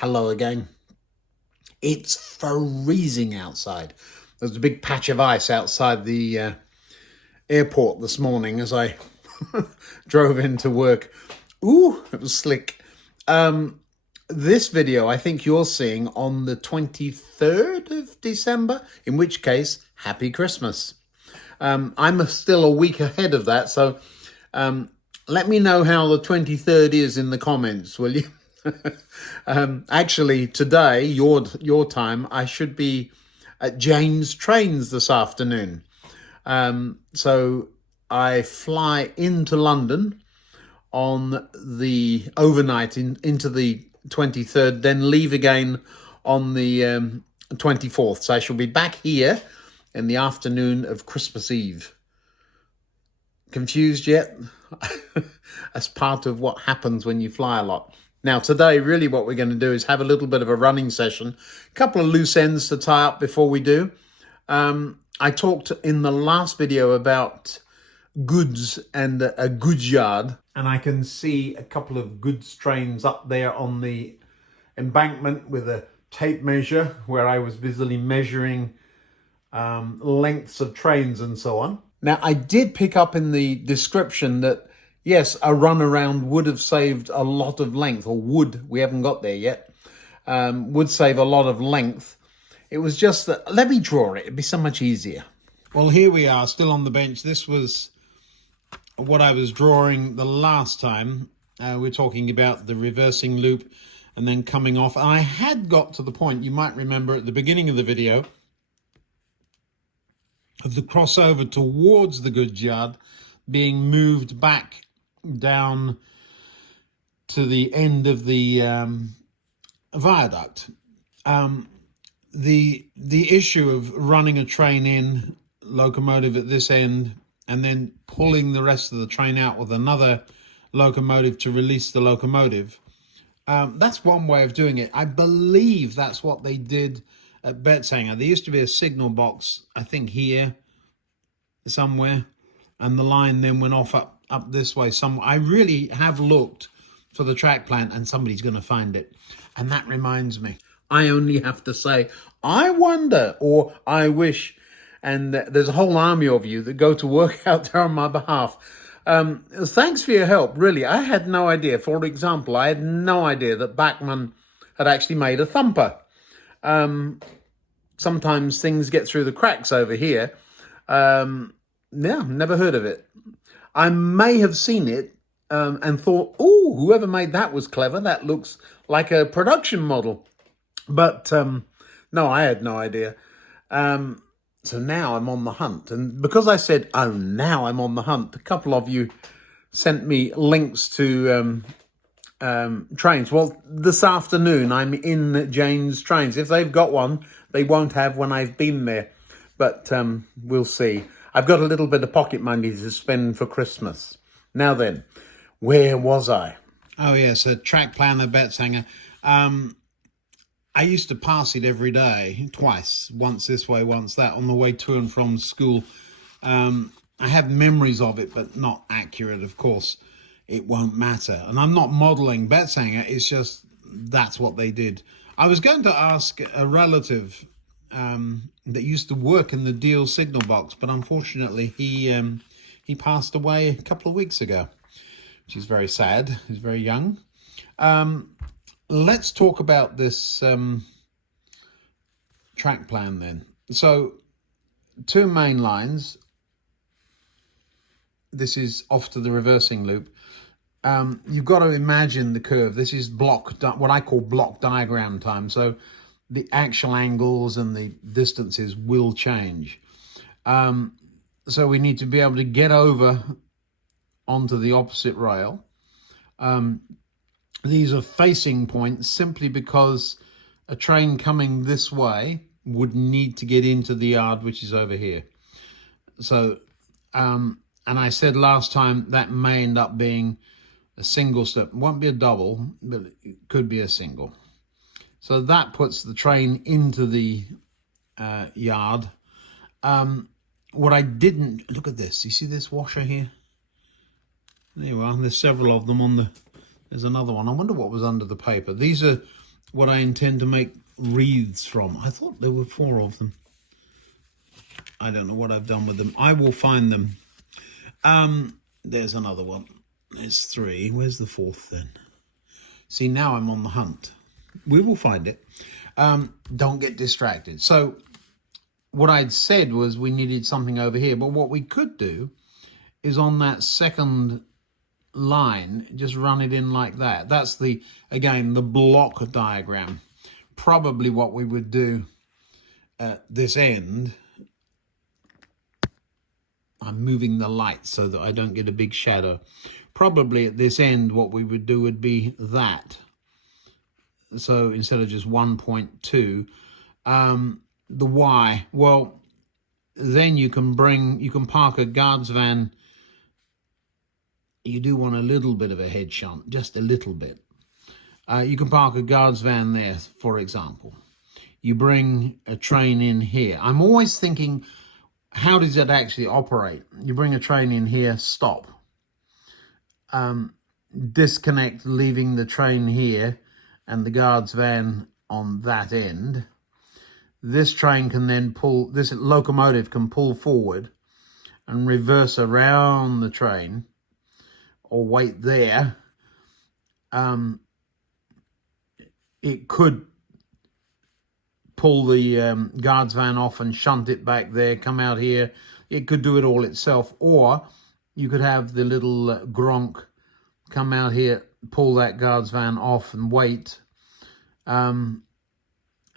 Hello again. It's freezing outside. There's a big patch of ice outside the airport this morning as I drove into work. Ooh, it was slick. This video I think you're seeing on the 23rd of December, in which case, Happy Christmas. I'm still a week ahead of that, so let me know how the 23rd is in the comments, will you? Actually, today, your time, I should be at James Trains this afternoon. So I fly into London on the overnight into the 23rd, then leave again on the 24th. So I shall be back here in the afternoon of Christmas Eve. Confused yet? That's part of what happens when you fly a lot. Now, today, really what we're going to do is have a little bit of a running session. A couple of loose ends to tie up before we do. I talked in the last video about goods and a goods yard. And I can see a couple of goods trains up there on the embankment with a tape measure where I was busily measuring lengths of trains and so on. Now, I did pick up in the description that yes, a run around would have saved a lot of length, or would, we haven't got there yet, would save a lot of length. It was just that, let me draw it, it'd be so much easier. Well, here we are, still on the bench. This was what I was drawing the last time. We're talking about the reversing loop and then coming off. And I had got to the point, you might remember at the beginning of the video, of the crossover towards the goods yard being moved back down to the end of the viaduct. The issue of running a train in, locomotive at this end, and then pulling the rest of the train out with another locomotive to release the locomotive, that's one way of doing it. I believe that's what they did at Betsanger. There used to be a signal box, I think here somewhere, and the line then went off up this way somewhere. I really have looked for the track plan, and somebody's going to find it. And that reminds me, I only have to say, I wonder, or I wish, and there's a whole army of you that go to work out there on my behalf. Thanks for your help, really. I had no idea. For example, I had no idea that Bachmann had actually made a thumper. Sometimes things get through the cracks over here. Yeah, never heard of it. I may have seen it and thought, oh, whoever made that was clever. That looks like a production model. But no, I had no idea. So now I'm on the hunt. And because I said, oh, now I'm on the hunt, a couple of you sent me links to trains. Well, this afternoon I'm in James Trains. If they've got one, they won't have when I've been there. But we'll see. I've got a little bit of pocket money to spend for Christmas. Now then, where was I? Oh, yes, a track planner, Betsanger. I used to pass it every day, twice, once this way, once that, on the way to and from school. I have memories of it, but not accurate, of course. It won't matter. And I'm not modelling Betsanger, it's just that's what they did. I was going to ask a relative that used to work in the deal signal box, but unfortunately he passed away a couple of weeks ago, which is very sad. He's very young. Let's talk about this track plan then. So, two main lines. This is off to the reversing loop. You've got to imagine the curve. This is what I call block diagram time. So the actual angles and the distances will change. So we need to be able to get over onto the opposite rail. These are facing points simply because a train coming this way would need to get into the yard, which is over here. So, and I said last time that may end up being a single step. It won't be a double, but it could be a single. So that puts the train into the yard. What I didn't, look at this. You see this washer here? There you are. There's several of them on the, there's another one. I wonder what was under the paper. These are what I intend to make wreaths from. I thought there were 4 of them. I don't know what I've done with them. I will find them. There's another one. There's 3. Where's the 4th then? See, now I'm on the hunt. We will find it. Don't get distracted. So what I'd said was we needed something over here, but what we could do is on that second line, just run it in like that. That's the, again, the block diagram. Probably what we would do at this end. I'm moving the light so that I don't get a big shadow. Probably at this end, what we would do would be that. So instead of just 1.2, the Y, well, then you can park a guards van. You do want a little bit of a head shunt, just a little bit. You can park a guards van there, for example. You bring a train in here. I'm always thinking, how does it actually operate? You bring a train in here, stop. Disconnect, leaving the train here and the guards van on that end. This train can then pull, this locomotive can pull forward and reverse around the train or wait there. It could pull the guards van off and shunt it back there, come out here. It could do it all itself, or you could have the little Gronk come out here, pull that guards van off and wait.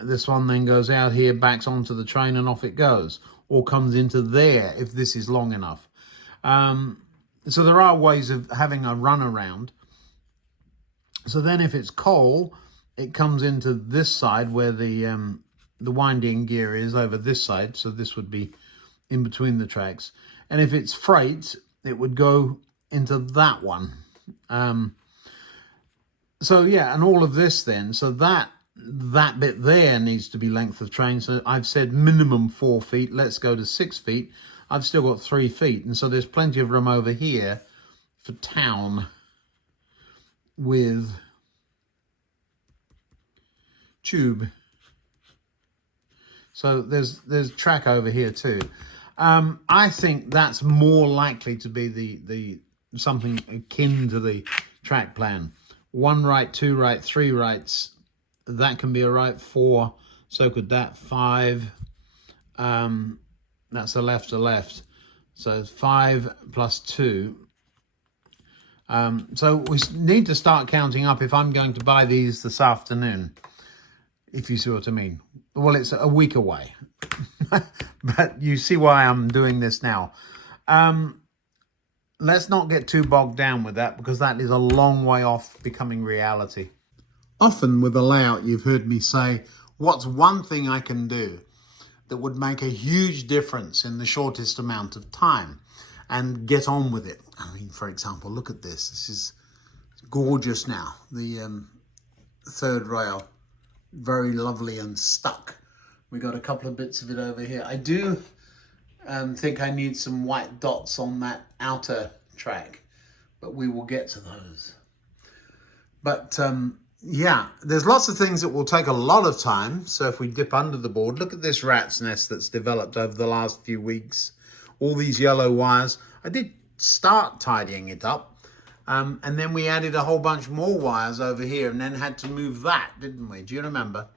This one then goes out here, backs onto the train and off it goes, or comes into there if this is long enough. So there are ways of having a run around. So then if it's coal, it comes into this side where the winding gear is over this side. So this would be in between the tracks. And if it's freight, it would go into that one. So yeah, and all of this then, so that bit there needs to be length of train. So I've said minimum 4 feet. Let's go to 6 feet. I've still got 3 feet. And so there's plenty of room over here for town with tube. So there's track over here too. I think that's more likely to be the something akin to the track plan. 1 right, 2 right, 3 rights. That can be a right. 4. So could that. 5. That's a left, a left. So 5 plus 2. So we need to start counting up if I'm going to buy these this afternoon, if you see what I mean. Well, it's a week away, but you see why I'm doing this now. Let's not get too bogged down with that, because that is a long way off becoming reality. Often with a layout, you've heard me say, what's one thing I can do that would make a huge difference in the shortest amount of time and get on with it? I mean, for example, look at this. This is gorgeous now. The third rail, very lovely and stuck. We got a couple of bits of it over here. I do think I need some white dots on that outer track, but we will get to those. But yeah, there's lots of things that will take a lot of time. So if we dip under the board, look at this rat's nest that's developed over the last few weeks. All these yellow wires. I did start tidying it up. And then we added a whole bunch more wires over here and then had to move that, didn't we? Do you remember?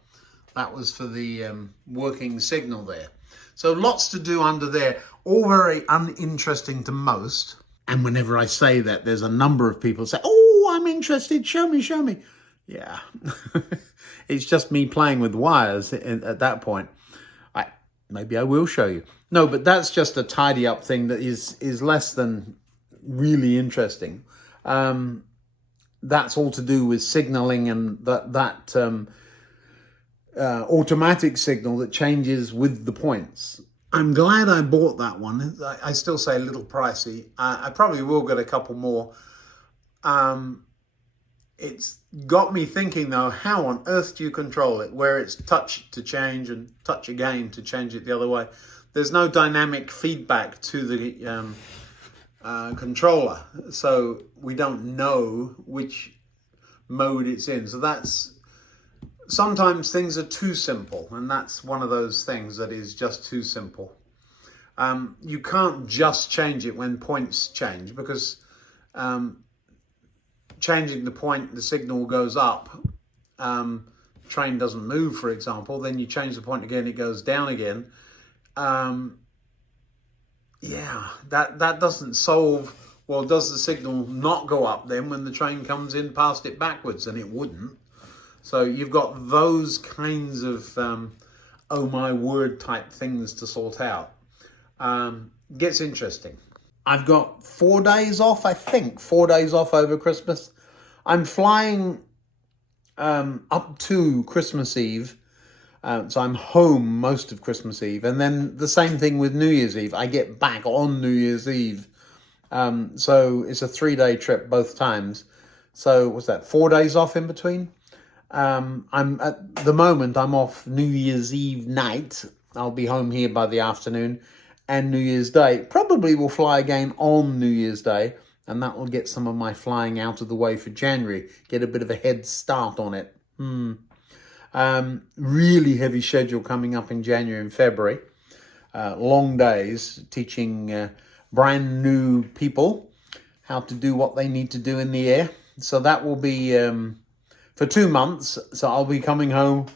That was for the working signal there. So lots to do under there, all very uninteresting to most. And whenever I say that, there's a number of people say, oh, I'm interested, show me, show me. Yeah, it's just me playing with wires at that point. Maybe I will show you. No, but that's just a tidy up thing that is less than really interesting. That's all to do with signaling and that automatic signal that changes with the points. I'm glad I bought that one. I still say a little pricey. I probably will get a couple more. It's got me thinking though, how on earth do you control it? Where it's touch to change and touch again to change it the other way. There's no dynamic feedback to the controller, so we don't know which mode it's in. So that's Sometimes things are too simple, and that's one of those things that is just too simple. You can't just change it when points change, because changing the point, the signal goes up, train doesn't move, for example. Then you change the point again, it goes down again. Yeah, that doesn't solve. Well, does the signal not go up then when the train comes in past it backwards? And it wouldn't. So you've got those kinds of oh my word type things to sort out. Gets interesting. I've got 4 days off, I think. 4 days off over Christmas. I'm flying up to Christmas Eve. So I'm home most of Christmas Eve. And then the same thing with New Year's Eve. I get back on New Year's Eve. So it's a 3-day trip both times. So what's that, 4 days off in between? I'm at the moment, I'm off New Year's Eve night. I'll be home here by the afternoon, and New Year's Day. Probably will fly again on New Year's Day, and that will get some of my flying out of the way for January. Get a bit of a head start on it. Really heavy schedule coming up in January and February. Long days teaching brand new people how to do what they need to do in the air. So that will be for 2 months. So I'll be coming home,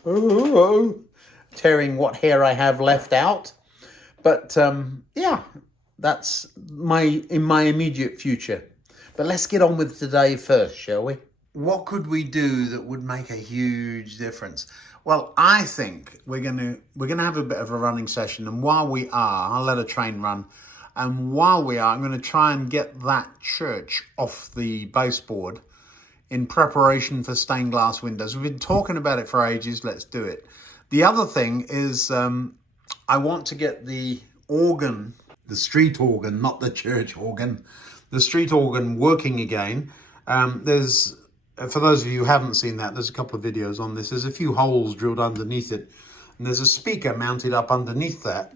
tearing what hair I have left out. But yeah, that's in my immediate future. But let's get on with today first, shall we? What could we do that would make a huge difference? Well, I think we're gonna have a bit of a running session, and while we are, I'll let a train run. And while we are, I'm going to try and get that church off the baseboard in preparation for stained glass windows. We've been talking about it for ages. Let's do it. The other thing is I want to get the organ, the street organ, not the church organ, the street organ working again. There's, for those of you who haven't seen that, there's a couple of videos on this. There's a few holes drilled underneath it, and there's a speaker mounted up underneath that.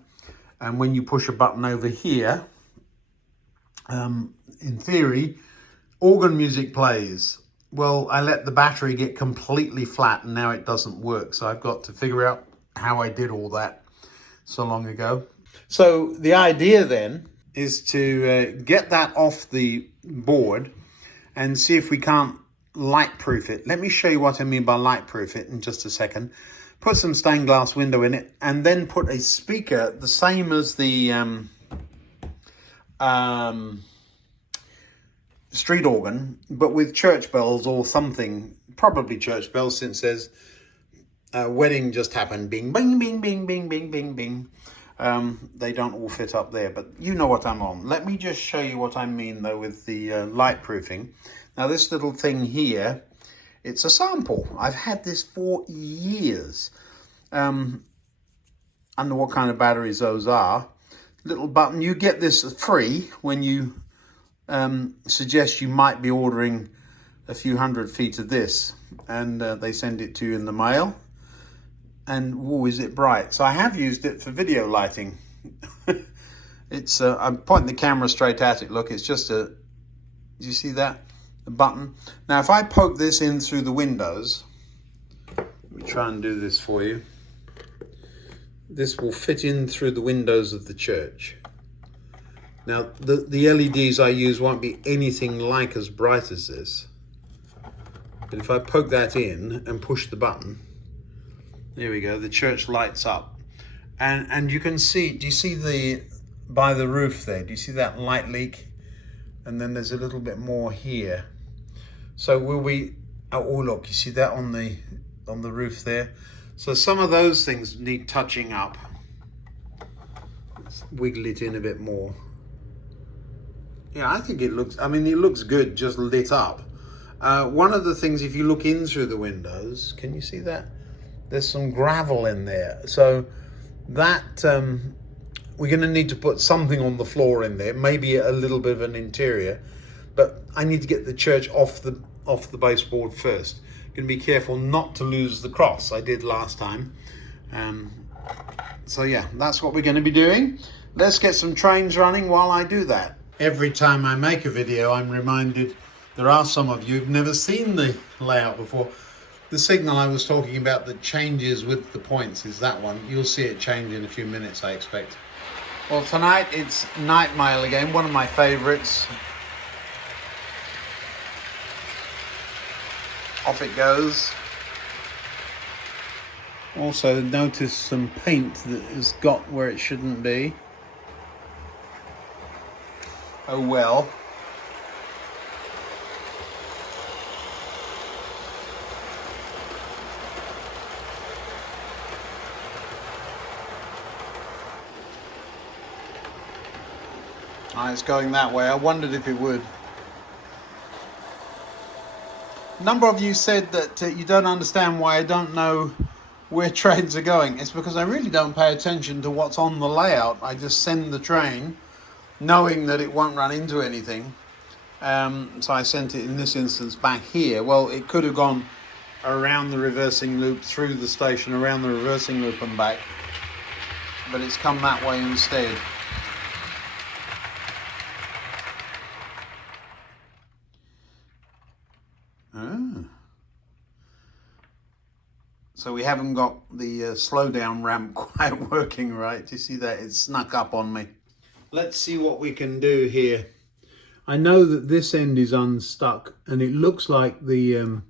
And when you push a button over here, in theory, organ music plays. Well, I let the battery get completely flat and now it doesn't work. So I've got to figure out how I did all that so long ago. So the idea then is to get that off the board and see if we can't light proof it. Let me show you what I mean by light proof it in just a second. Put some stained glass window in it, and then put a speaker the same as the street organ, but with church bells or something, probably church bells, since there's a wedding just happened. Bing, bing, bing, bing, bing, bing, bing, bing. They don't all fit up there, but you know what I'm on. Let me just show you what I mean, though, with the light proofing. Now, this little thing here, it's a sample. I've had this for years. I don't know what kind of batteries those are. Little button. You get this free when you suggest you might be ordering a few hundred feet of this. And they send it to you in the mail. And, whoa, is it bright. So I have used it for video lighting. It's I'm pointing the camera straight at it. Look, it's just a... Do you see that? The button. Now, if I poke this in through the windows, let me try and do this for you. This will fit in through the windows of the church. Now, the LEDs I use won't be anything like as bright as this. But if I poke that in and push the button, there we go, the church lights up. And you can see, do you see by the roof there, do you see that light leak? And then there's a little bit more here. So will we, oh look, you see that on the roof there? So some of those things need touching up. Let's wiggle it in a bit more. Yeah, I think it looks good just lit up. One of the things, if you look in through the windows, can you see that? There's some gravel in there. So that, we're going to need to put something on the floor in there, maybe a little bit of an interior, but I need to get the church off the baseboard first. Going to be careful not to lose the cross. I did last time. So yeah, that's what we're going to be doing. Let's get some trains running while I do that. Every time I make a video, I'm reminded there are some of you who've never seen the layout before. The signal I was talking about that changes with the points is that one. You'll see it change in a few minutes, I expect. Well, tonight it's night mail again, one of my favourites. Off it goes. Also notice some paint that has got where it shouldn't be. Oh well. It's going that way. I wondered if it would. A number of you said that you don't understand why I don't know where trains are going. It's because I really don't pay attention to what's on the layout. I just send the train knowing that it won't run into anything. So I sent it in this instance back here. Well, it could have gone around the reversing loop, through the station, around the reversing loop and back. But it's come that way instead. So we haven't got the slow down ramp quite working right. Do you see that? It's snuck up on me. Let's see what we can do here. I know that this end is unstuck and it looks like the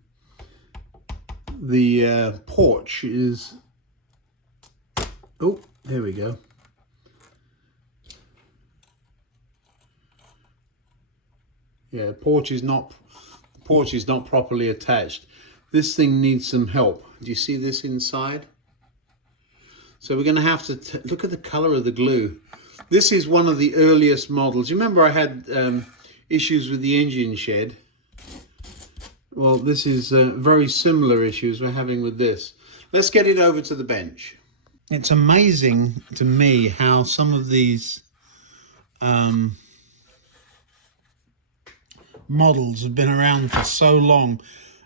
porch is... Oh, there we go. Yeah, porch is not properly attached. This thing needs some help. Do you see this inside? So we're going to have to look at the color of the glue. This is one of the earliest models. You remember I had issues with the engine shed? Well, this is very similar issues we're having with this. Let's get it over to the bench. It's amazing to me how some of these models have been around for so long.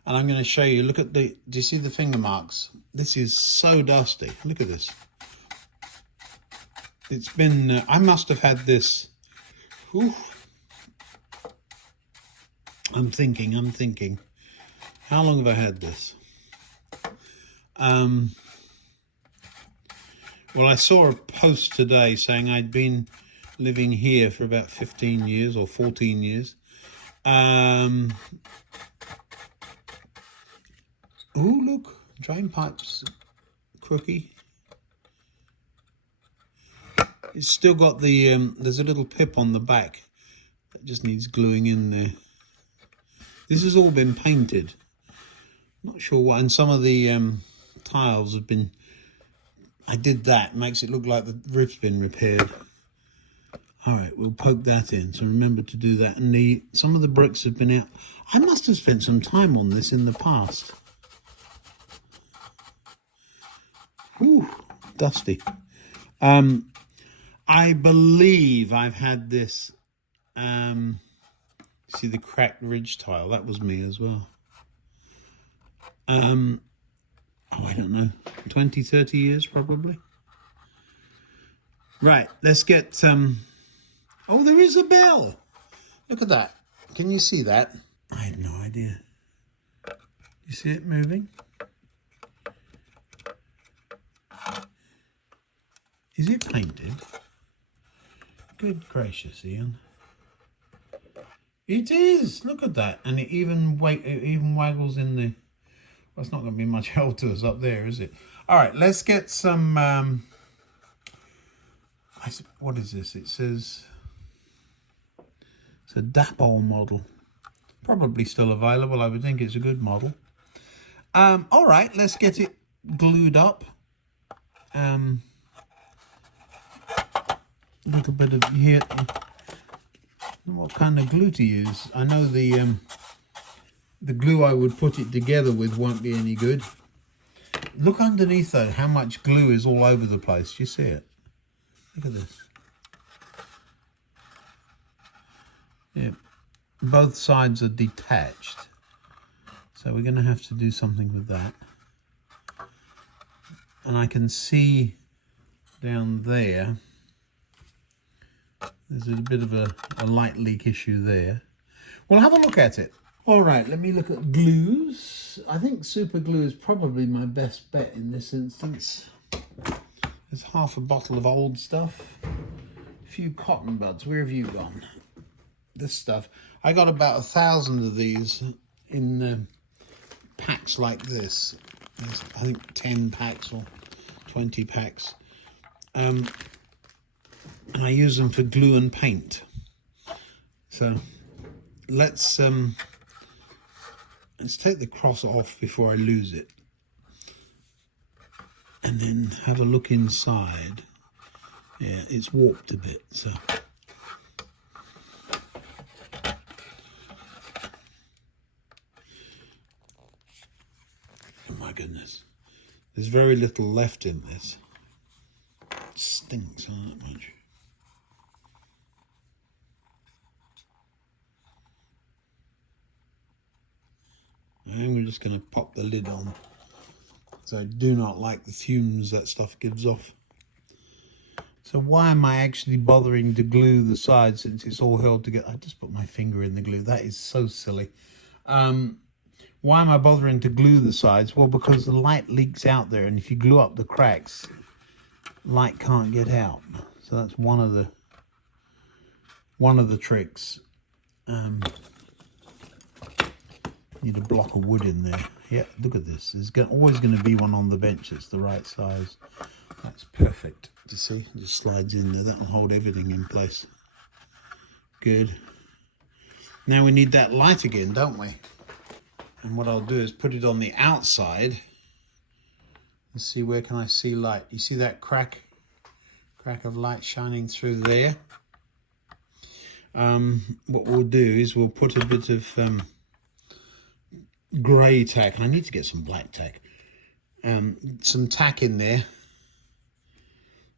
And I'm going to show you, look at do you see the finger marks? This is so dusty. Look at this. It's been, I must have had this, I'm thinking, how long have I had this? Well, I saw a post today saying I'd been living here for about 15 years or 14 years. Oh, look, drain pipe's crooky. It's still got the, there's a little pip on the back that just needs gluing in there. This has all been painted. Not sure what, and some of the tiles have been, I did that, makes it look like the roof's been repaired. All right, we'll poke that in, so remember to do that. And some of the bricks have been out. I must have spent some time on this in the past. Ooh, dusty. I believe I've had this, see the cracked ridge tile, that was me as well. Oh, I don't know, 20, 30 years probably. Right, let's get, oh, there is a bell. Look at that. Can you see that? I had no idea. You see it moving? Is it painted? Good gracious, Ian. It is! Look at that. And it even waggles in the... Well, it's not going to be much help to us up there, is it? All right, let's get some... what is this? It says... It's a decal model. Probably still available. I would think it's a good model. All right, let's get it glued up. A little bit of here. What kind of glue to use? I know the glue I would put it together with won't be any good. Look underneath though, how much glue is all over the place. Do you see it? Look at this. Yeah, both sides are detached. So we're going to have to do something with that. And I can see down there, there's a bit of a light leak issue there. We'll have a look at it. All right, let me look at glues. I think super glue is probably my best bet in this instance. There's half a bottle of old stuff. A few cotton buds. Where have you gone? This stuff. I got about 1,000 of these in packs like this. There's, I think 10 packs or 20 packs. And I use them for glue and paint. So let's take the cross off before I lose it, and then have a look inside. Yeah, it's warped a bit, so oh my goodness, there's very little left in this. It stinks, not that much. I'm just going to pop the lid on, because I do not like the fumes that stuff gives off. So why am I actually bothering to glue the sides since it's all held together? I just put my finger in the glue. That is so silly. Why am I bothering to glue the sides? Well, because the light leaks out there, and if you glue up the cracks, light can't get out. So that's one of the tricks. Need a block of wood in there. Yeah, look at this. There's always going to be one on the bench that's the right size. That's perfect to see. It just slides in there. That'll hold everything in place. Good. Now we need that light again, don't we? And what I'll do is put it on the outside. Let's see, where can I see light? You see that crack of light shining through there? What we'll do is we'll put a bit of grey tack. I need to get some black tack. Some tack in there.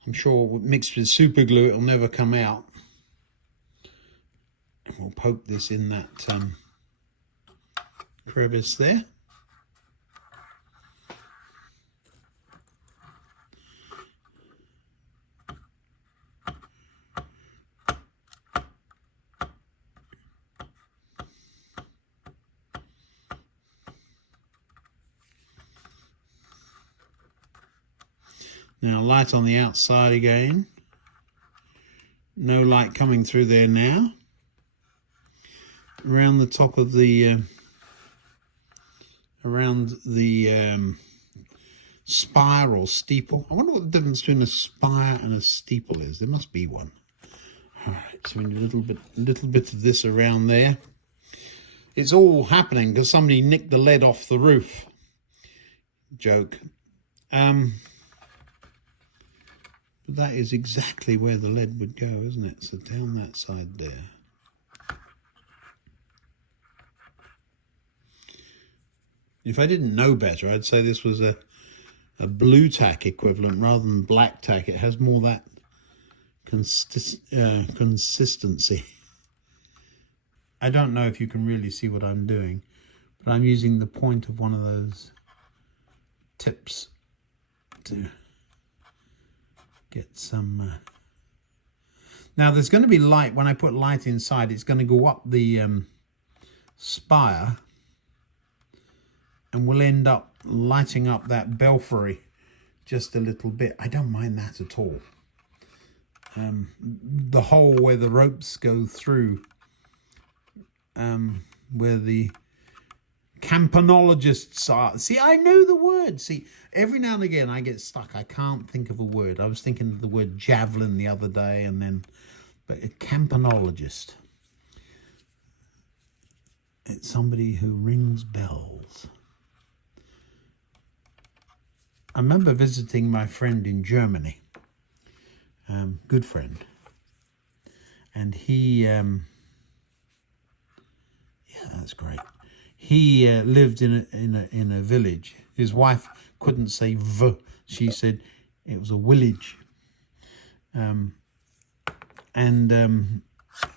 I'm sure mixed with super glue it'll never come out. And we'll poke this in that crevice there. Now light on the outside again. No light coming through there now. Around the top of the spire or steeple. I wonder what the difference between a spire and a steeple is. There must be one. All right, so we need a little bit of this around there. It's all happening because somebody nicked the lead off the roof. Joke. That is exactly where the lead would go, isn't it? So down that side there. If I didn't know better, I'd say this was a blue tack equivalent rather than black tack. It has more that consistency. I don't know if you can really see what I'm doing, but I'm using the point of one of those tips to get some. Now there's going to be light. When I put light inside, it's going to go up the spire, and we'll end up lighting up that belfry just a little bit. I don't mind that at all. The hole where the ropes go through, where the campanologists are. See, I know the word. See, every now and again I get stuck. I can't think of a word. I was thinking of the word javelin the other day, and then, but a campanologist. It's somebody who rings bells. I remember visiting my friend in Germany, good friend, and he, yeah, that's great. He lived in a village. His wife couldn't say v; she said it was a village.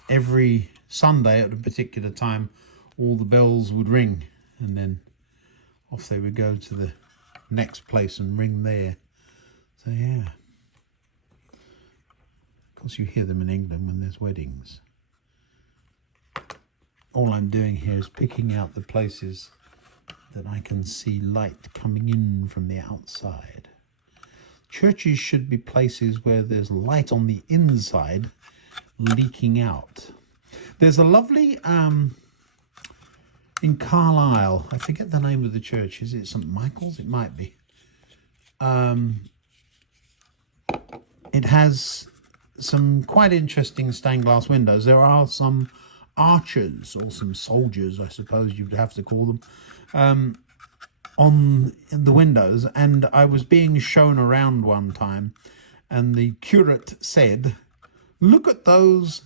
Every Sunday at a particular time, all the bells would ring, and then off they would go to the next place and ring there. So yeah, of course you hear them in England when there's weddings. all I'm doing here is picking out the places that I can see light coming in from the outside. Churches should be places where there's light on the inside leaking out. There's a lovely, in Carlisle, I forget the name of the church. Is it St. Michael's? It might be. It has some quite interesting stained glass windows. There are some archers, or some soldiers, I suppose you'd have to call them, on the windows. And I was being shown around one time, and the curate said, "Look at those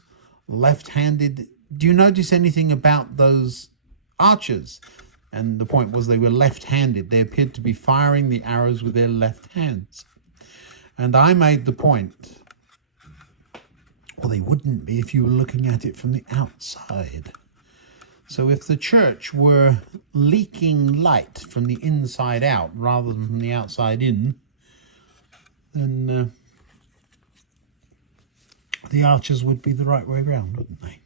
left-handed. Do you notice anything about those archers?" And the point was they were left-handed. They appeared to be firing the arrows with their left hands. And I made the point, well, they wouldn't be if you were looking at it from the outside. So if the church were leaking light from the inside out rather than from the outside in, then the arches would be the right way around, wouldn't they?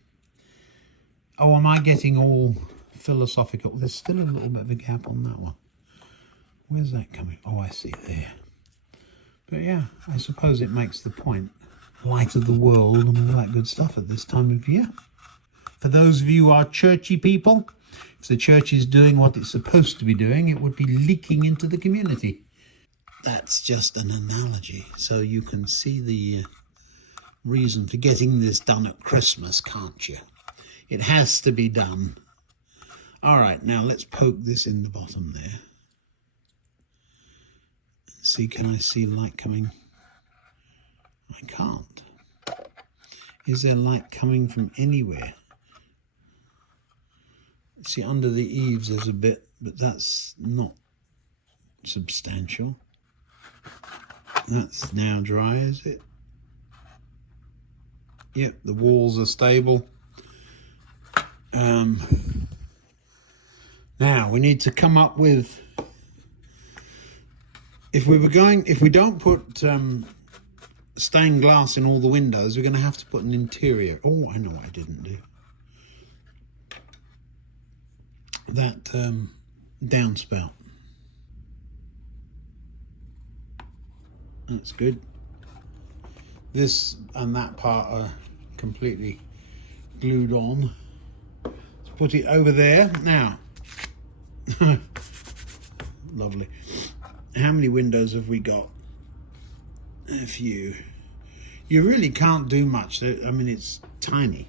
Oh, am I getting all philosophical? There's still a little bit of a gap on that one. Where's that coming? Oh, I see there. But yeah, I suppose it makes the point. Light of the world and all that good stuff at this time of year. For those of you who are churchy people, if the church is doing what it's supposed to be doing, it would be leaking into the community. That's just an analogy, so you can see the reason for getting this done at Christmas, can't you? It has to be done. All right, now let's poke this in the bottom there. See, can I see light coming? I can't. Is there light coming from anywhere? See, under the eaves there's a bit, but that's not substantial. That's now dry, is it? Yep, the walls are stable. Now we need to come up with, if we don't put stained glass in all the windows, we're going to have to put an interior. Oh, I know what I didn't do. That downspout. That's good. This and that part are completely glued on. Let's put it over there. Now, lovely. How many windows have we got? A few. You really can't do much. I mean, it's tiny.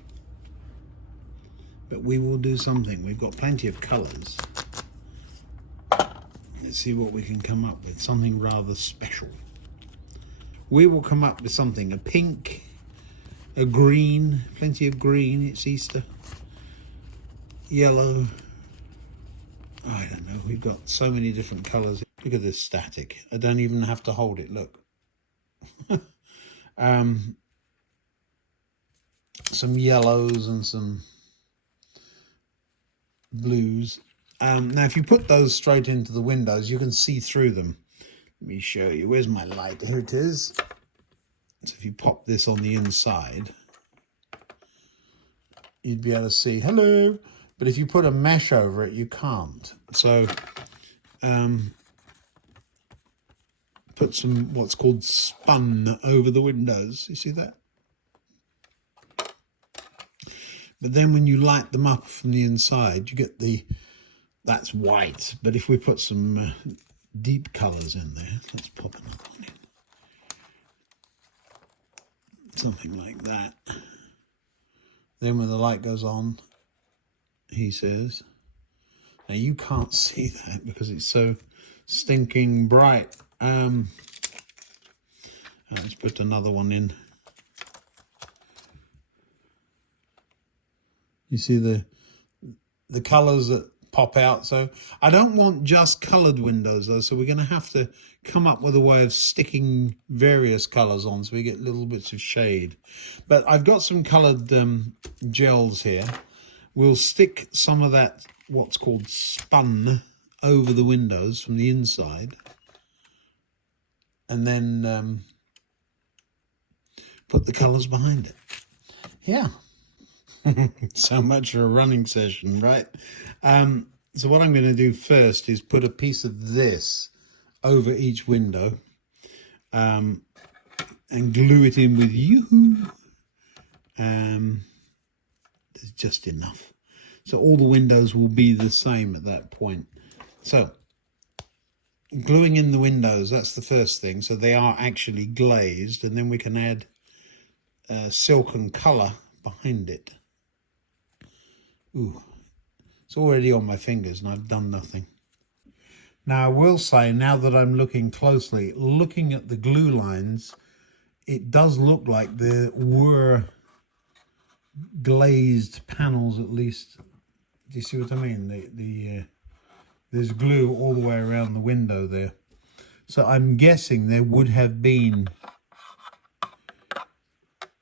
But we will do something. We've got plenty of colours. Let's see what we can come up with. Something rather special. We will come up with something. A pink, a green, plenty of green. It's Easter. Yellow. I don't know. We've got so many different colours. Look at this static. I don't even have to hold it. Look. Some yellows and some blues. Now, if you put those straight into the windows, you can see through them. Let me show you. Where's my light? Here it is. So if you pop this on the inside, you'd be able to see, hello. But if you put a mesh over it, you can't. So put some what's called spun over the windows. You see that? But then when you light them up from the inside, you get that's white. But if we put some deep colours in there, let's pop another one in. Something like that. Then when the light goes on, he says, now you can't see that because it's so stinking bright. Let's put another one in. You see the colours that pop out. So I don't want just coloured windows though, so we're going to have to come up with a way of sticking various colours on so we get little bits of shade. But I've got some coloured gels here. We'll stick some of that, what's called spun, over the windows from the inside, and then put the colours behind it. Yeah. So much for a running session, right? So what I'm going to do first is put a piece of this over each window and glue it in with yoo-hoo. There's just enough. So all the windows will be the same at that point. So gluing in the windows, that's the first thing. So they are actually glazed, and then we can add silken colour behind it. Ooh, it's already on my fingers and I've done nothing. Now I will say, now that I'm looking closely, looking at the glue lines, it does look like there were glazed panels at least. Do you see what I mean? There's glue all the way around the window there. So I'm guessing there would have been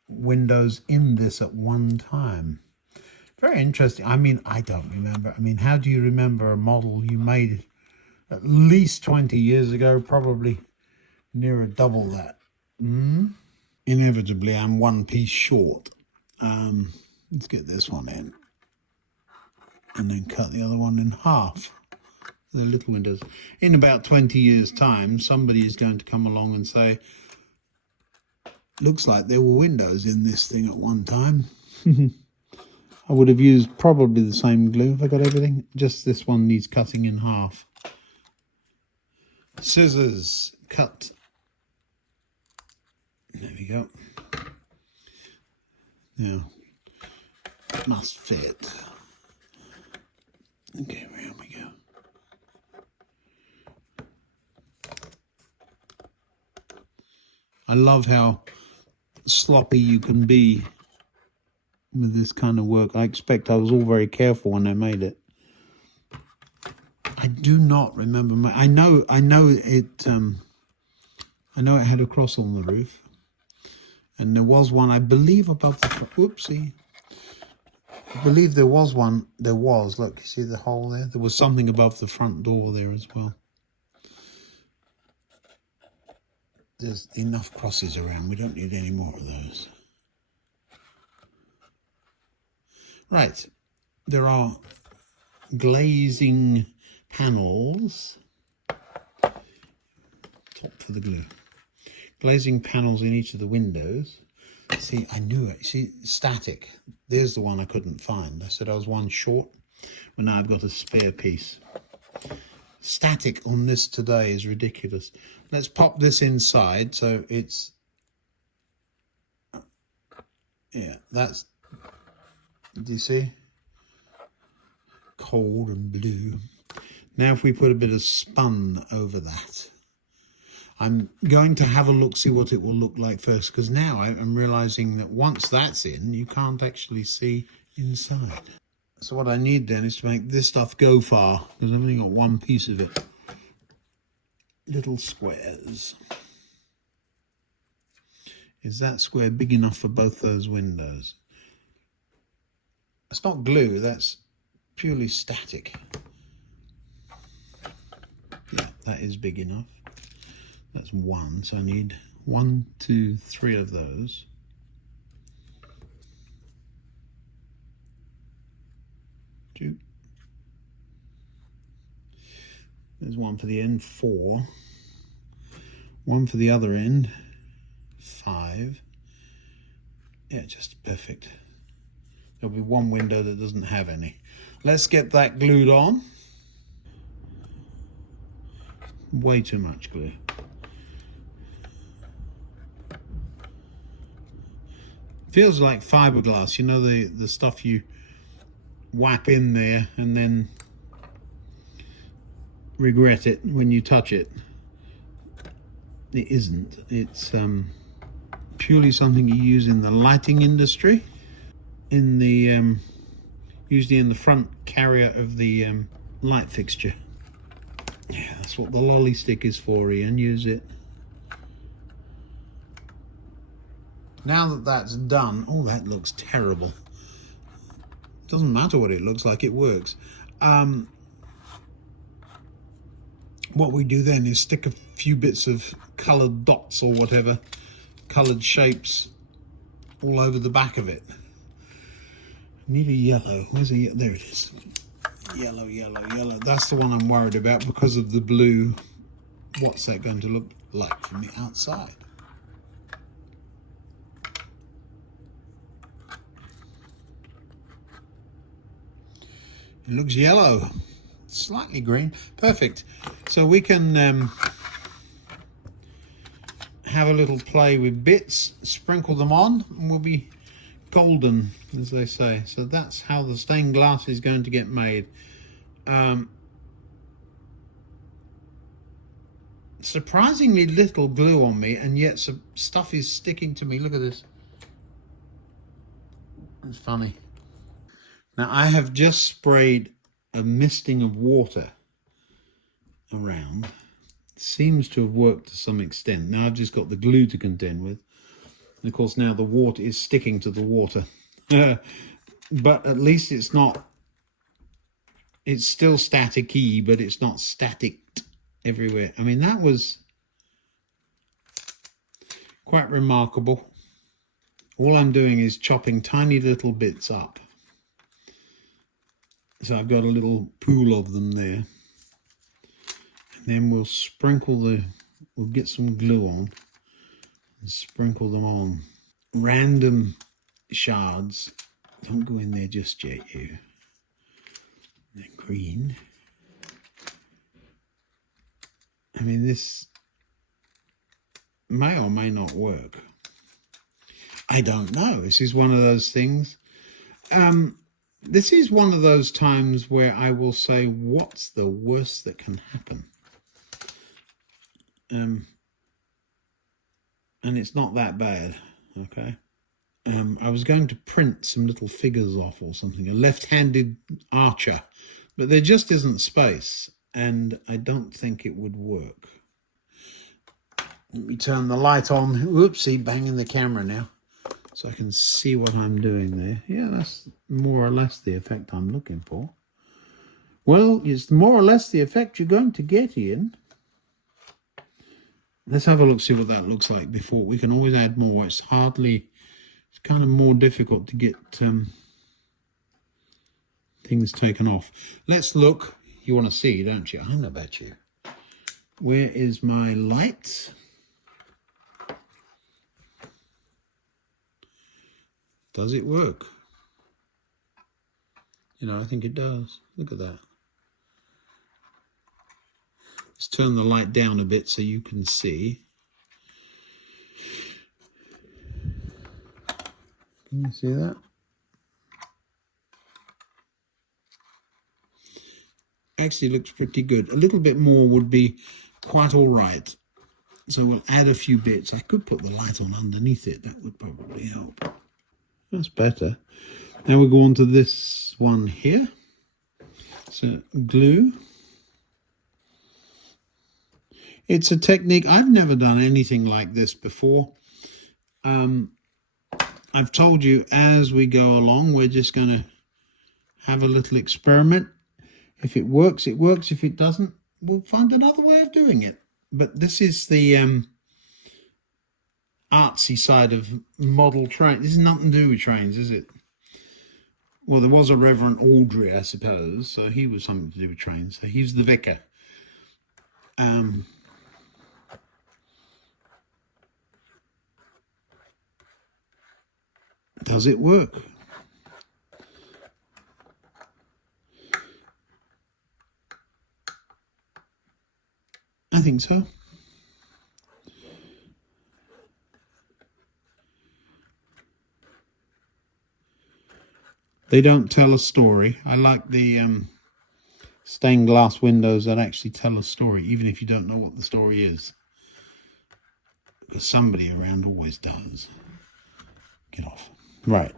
windows in this at one time. Very interesting. I mean, I don't remember. I mean, how do you remember a model you made at least 20 years ago? Probably nearer double that. Inevitably, I'm one piece short. Let's get this one in. And then cut the other one in half. The little windows. In about 20 years' time, somebody is going to come along and say, looks like there were windows in this thing at one time. I would have used probably the same glue if I got everything. Just this one needs cutting in half. Scissors, cut. There we go. Now, it must fit. Okay, here we go. I love how sloppy you can be with this kind of work. I expect I was all very careful when I made it. I do not remember I know it had a cross on the roof, and there was one, I believe, above the whoopsie. I believe there was one. There was, look, you see the hole there? There was something above the front door there as well. There's enough crosses around. We don't need any more of those. Right, there are glazing panels. Top for the glue. Glazing panels in each of the windows. See, I knew it. See, static. There's the one I couldn't find. I said I was one short. Well, now I've got a spare piece. Static on this today is ridiculous. Let's pop this inside so it's... Yeah, that's... Do you see? Cold and blue. Now if we put a bit of spun over that. I'm going to have a look, see what it will look like first, because now I'm realizing that once that's in, you can't actually see inside. So what I need then is to make this stuff go far, because I've only got one piece of it. Little squares. Is that square big enough for both those windows? It's not glue, that's purely static. Yeah, that is big enough. That's one, so I need 1, 2, 3 of those. Two. There's one for the end, 4. One for the other end, 5. Yeah, just perfect. There'll be one window that doesn't have any. Let's get that glued on. Way too much glue. Feels like fiberglass, you know, the stuff you whap in there and then regret it when you touch it. It isn't. It's purely something you use in the lighting industry, in the usually in the front carrier of the light fixture. Yeah, that's what the lolly stick is for, Ian. Use it. Now that that's done, oh, that looks terrible. Doesn't matter what it looks like, it works. What we do then is stick a few bits of coloured dots or whatever, coloured shapes all over the back of it. Need a yellow. Where's a there it is. Yellow, yellow, yellow. That's the one I'm worried about because of the blue. What's that going to look like from the outside? It looks yellow. Slightly green. Perfect. So we can have a little play with bits, sprinkle them on, and we'll be golden, as they say. So that's how the stained glass is going to get made. Surprisingly little glue on me, and yet some stuff is sticking to me. Look at this. It's funny. Now I have just sprayed a misting of water around. It seems to have worked to some extent. Now I've just got the glue to contend with. And of course now the water is sticking to the water. But at least it's not, it's still static-y, but it's not static everywhere. I mean, that was quite remarkable. All I'm doing is chopping tiny little bits up. So I've got a little pool of them there. And then we'll sprinkle we'll get some glue on and sprinkle them on. Random shards. Don't go in there just yet, you. And then green. I mean, this may or may not work. I don't know. This is one of those things. This is one of those times where I will say, what's the worst that can happen? And it's not that bad, okay? I was going to print some little figures off or something, a left-handed archer, but there just isn't space, and I don't think it would work. Let me turn the light on. Whoopsie, banging the camera now, so I can see what I'm doing there. Yeah, that's more or less the effect I'm looking for. Well, it's more or less the effect you're going to get, Ian. Let's have a look, see what that looks like before. We can always add more. It's kind of more difficult to get things taken off. Let's look. You want to see, don't you? I don't know about you. Where is my light? Does it work? You know, I think it does. Look at that. Let's turn the light down a bit so you can see. Can you see that? Actually looks pretty good. A little bit more would be quite all right. So we'll add a few bits. I could put the light on underneath it. That would probably help. That's better. Now we'll go on to this one here. So glue. It's a technique. I've never done anything like this before. I've told you as we go along, we're just going to have a little experiment. If it works, it works. If it doesn't, we'll find another way of doing it. But this is the artsy side of model train. This is nothing to do with trains, is it? Well, there was a Reverend Audrey, I suppose, so he was something to do with trains. So he's the vicar. Does it work? I think so. They don't tell a story. I like the stained glass windows that actually tell a story, even if you don't know what the story is. Because somebody around always does. Get off. Right.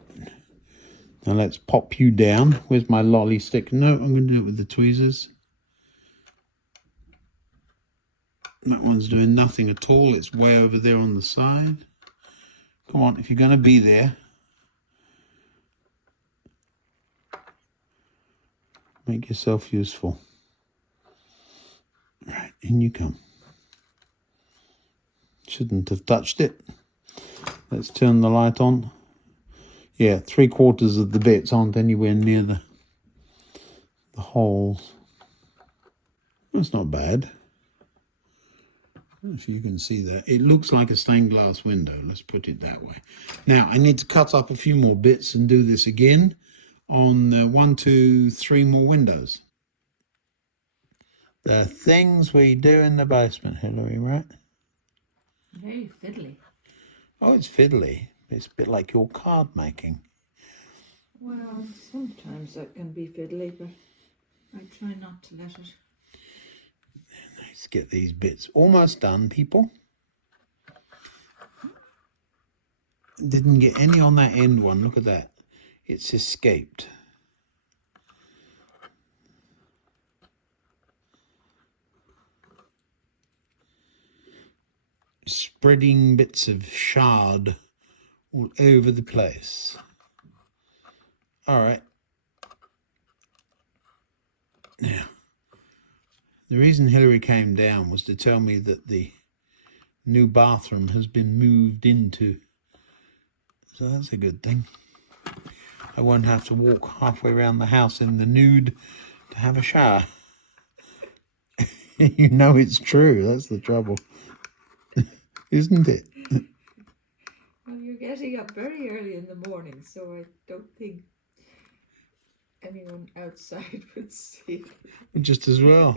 Now let's pop you down. Where's my lolly stick? No, I'm going to do it with the tweezers. That one's doing nothing at all. It's way over there on the side. Come on, if you're going to be there, make yourself useful. Right, in you come. Shouldn't have touched it. Let's turn the light on. Yeah, 3/4 of the bits aren't anywhere near the holes. That's not bad. I don't know if you can see that. It looks like a stained glass window, let's put it that way. Now, I need to cut up a few more bits and do this again on 1, 2, 3 more windows. The things we do in the basement, Hilary, right? Very fiddly. Oh, it's fiddly. It's a bit like your card making. Well, sometimes that can be fiddly, but I try not to let it. Let's get these bits almost done, people. Didn't get any on that end one. Look at that. It's escaped. Spreading bits of shard all over the place. All right. Now, the reason Hilary came down was to tell me that the new bathroom has been moved into. So that's a good thing. I won't have to walk halfway around the house in the nude to have a shower. You know it's true. That's the trouble. Isn't it? Well, you're getting up very early in the morning, so I don't think anyone outside would see. Just as well.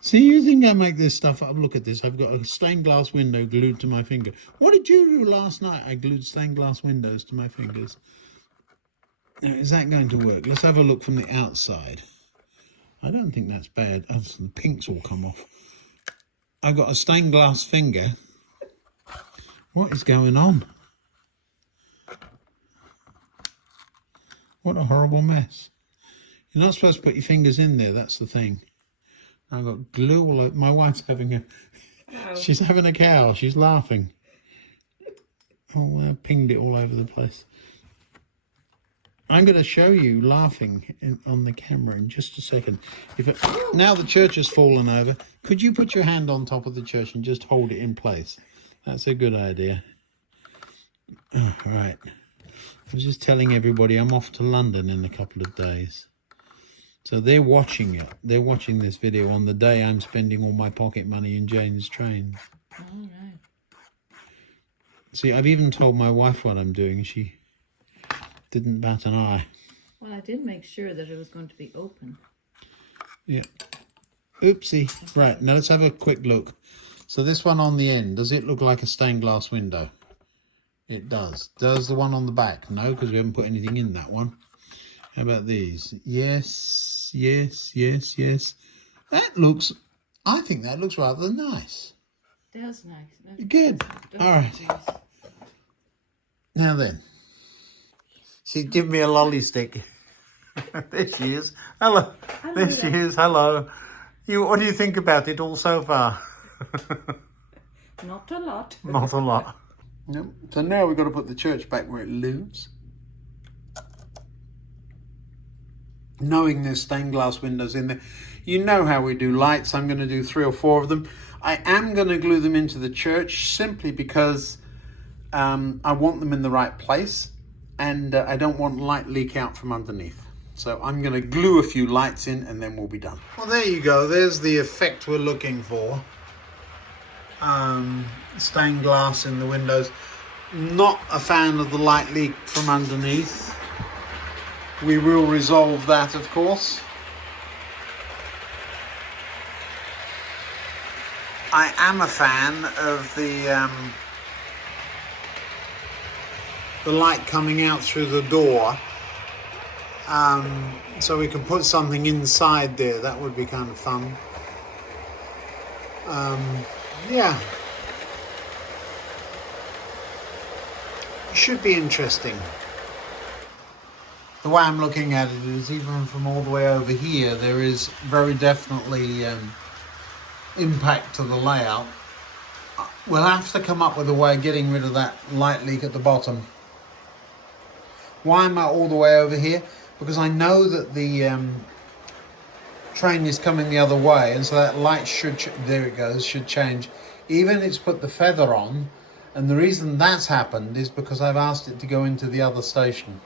See, you think I make this stuff up? Look at this. I've got a stained glass window glued to my finger. What did you do last night? I glued stained glass windows to my fingers. Now, is that going to work? Let's have a look from the outside. I don't think that's bad. Oh, the pinks all come off. I've got a stained glass finger. What is going on? What a horrible mess. You're not supposed to put your fingers in there, that's the thing. I've got glue all over. My wife's having a... Wow. She's having a cow. She's laughing. Oh, I pinged it all over the place. I'm going to show you laughing on the camera in just a second. Now the church has fallen over. Could you put your hand on top of the church and just hold it in place? That's a good idea. Oh, right. I was just telling everybody I'm off to London in a couple of days. So they're watching it. They're watching this video on the day I'm spending all my pocket money in Jane's train. Oh, no. See, I've even told my wife what I'm doing. She didn't bat an eye. Well, I did make sure that it was going to be open. Yeah. Oopsie. Right, now let's have a quick look. So this one on the end, does it look like a stained glass window? It does. Does the one on the back? No, because we haven't put anything in that one. How about these? Yes, yes, yes, yes. That looks, I think that looks rather nice. That's nice. Good. All right. Nice. Now then. She's giving me a lolly stick. There she is. Hello. There she is. Hello. What do you think about it all so far? Not a lot. Not a lot. Nope. So now we've got to put the church back where it lives. Knowing there's stained glass windows in there, you know how we do lights. I'm going to do 3 or 4 of them. I am going to glue them into the church simply because I want them in the right place, and I don't want light leak out from underneath. So I'm going to glue a few lights in and then we'll be done. Well, there you go. There's the effect we're looking for. Stained glass in the windows. Not a fan of the light leak from underneath. We will resolve that, of course. I am a fan of the light coming out through the door. So we can put something inside there. That would be kind of fun. Yeah. Should be interesting. The way I'm looking at it is, even from all the way over here, there is very definitely impact to the layout. We'll have to come up with a way of getting rid of that light leak at the bottom. Why am I all the way over here? Because I know that the train is coming the other way, and so that light should, there it goes, should change. Even it's put the feather on, And the reason that's happened is because I've asked it to go into the other station.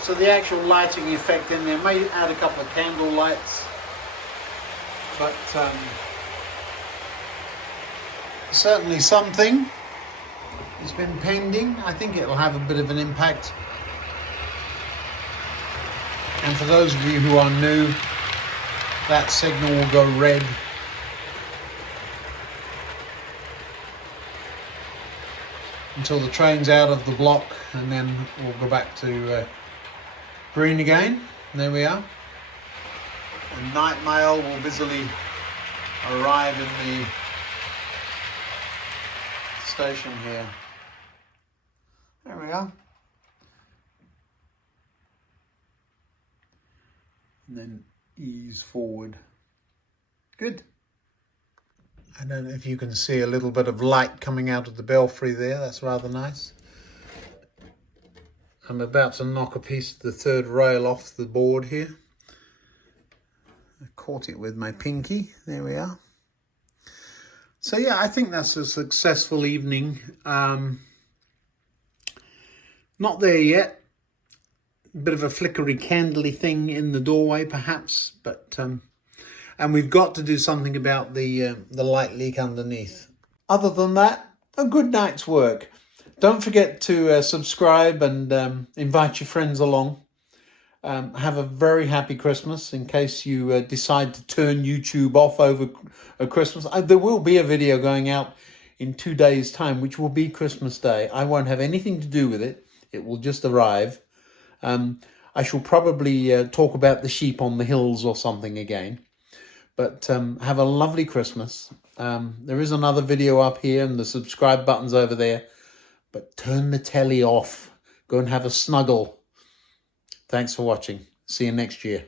So the actual lighting effect in there may add a couple of candle lights, but certainly something has been pending. I think it'll have a bit of an impact. And for those of you who are new, that signal will go red until the train's out of the block, and then we'll go back to green again. And there we are. And night mail will busily arrive in the station here. There we are. And then ease forward. Good. I don't know if you can see a little bit of light coming out of the belfry there. That's rather nice. I'm about to knock a piece of the third rail off the board here. I caught it with my pinky. There we are. So yeah, I think that's a successful evening. Not there yet. Bit of a flickery candly thing in the doorway perhaps, but and we've got to do something about the light leak underneath. Other than that, a good night's work. Don't forget to subscribe and invite your friends along. Have a very happy Christmas in case you decide to turn YouTube off over Christmas. There will be a video going out in 2 days' time, which will be Christmas Day. I won't have anything to do with it. It will just arrive. I shall probably talk about the sheep on the hills or something again. But have a lovely Christmas. There is another video up here and the subscribe button's over there. But turn the telly off. Go and have a snuggle. Thanks for watching. See you next year.